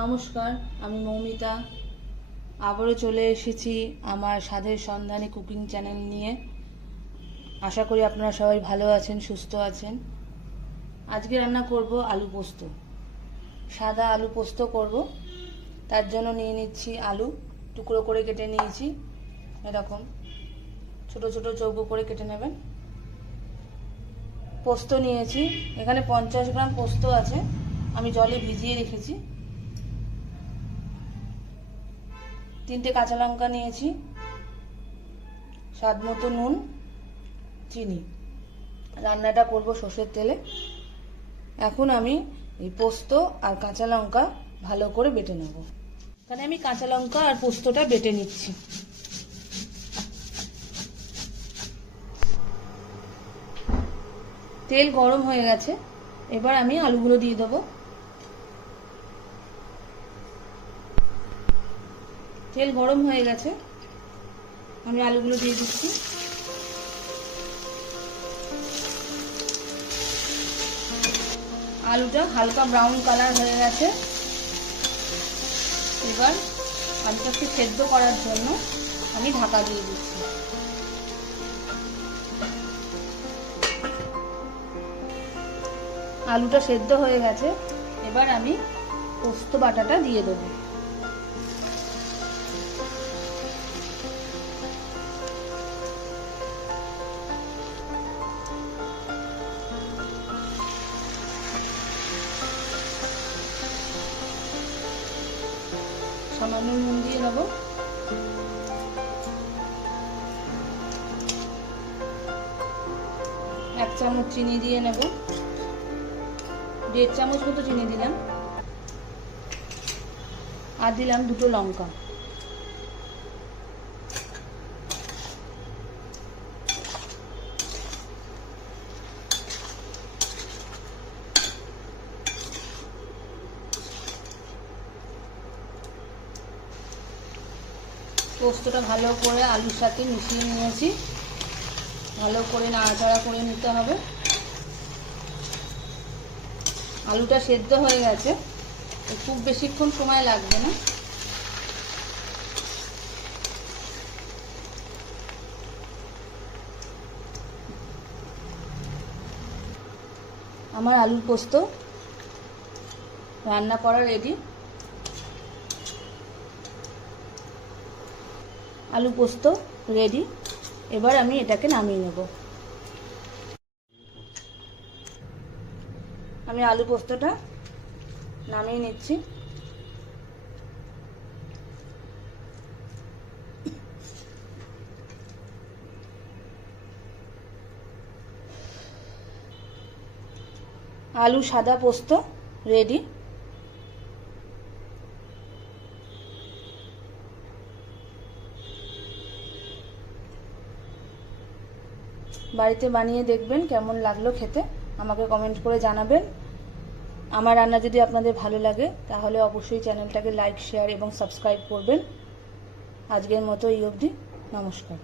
নমস্কার, আমি মৌমিতা। আবারও চলে এসেছি আমার স্বাদের সন্ধানে কুকিং চ্যানেল নিয়ে। আশা করি আপনারা সবাই ভালো আছেন, সুস্থ আছেন। আজকে রান্না করব আলু পোস্ত। সাদা আলু পোস্ত করব। তার জন্য নিয়ে নিচ্ছি আলু, টুকরো করে কেটে নিয়েছি। এরকম ছোট ছোট চৌকো করে কেটে নেবেন। পোস্ত নিয়েছি, এখানে 50 গ্রাম পোস্ত আছে, আমি জলে ভিজিয়ে রেখেছি। 3টে কাঁচা লঙ্কা নিয়েছি, স্বাদ মতো নুন, চিনি। রান্নাটা করব সর্ষের তেলে। এখন আমি এই পোস্ত আর কাঁচা লঙ্কা ভালো করে বেটে নেব। এখানে আমি কাঁচা লঙ্কা আর পোস্তটা বেটে নিচ্ছি। তেল গরম হয়ে গেছে, এবার আমি আলুগুলো দিয়ে দেবো। তেল গরম হয়ে গেছে, আমি আলুগুলো দিয়ে দিচ্ছি। আলুটা হালকা ব্রাউন কালার হয়ে গেছে। এবার আলুটাকে সেদ্ধ করার জন্য আমি ঢাকা দিয়ে দিচ্ছি। আলুটা সেদ্ধ হয়ে গেছে, এবার আমি পোস্ত বাটাটা দিয়ে দেবো। সামান্য নুন দিয়ে দেবো। এক চামচ চিনি দিয়ে নেব, 1.5 চামচ মতো চিনি দিলাম। আর দিলাম 2টো লঙ্কা। পোস্তটা ভালো করে আলুর সাথে মিশিয়ে নিয়েছি। ভালো করে নাড়াচাড়া করে নিতে হবে। আলুটা সেদ্ধ হয়ে গেছে, খুব বেশিক্ষণ সময় লাগবে না। আমার আলুর পোস্ত রান্না করা রেডি। আলু পোস্ত রেডি, এবার আমি এটাকে নামিয়ে নেব। আমি আলু পোস্তটা নামিয়ে নিচ্ছি। আলু সাদা পোস্ত রেডি। বাড়িতে বানিয়ে দেখবেন, কেমন লাগলো খেতে আমাকে কমেন্ট করে জানাবেন। আমার রান্না যদি আপনাদের ভালো লাগে তাহলে অবশ্যই চ্যানেলটাকে লাইক, শেয়ার এবং সাবস্ক্রাইব করবেন। আজকের মতো এই অবধি, নমস্কার।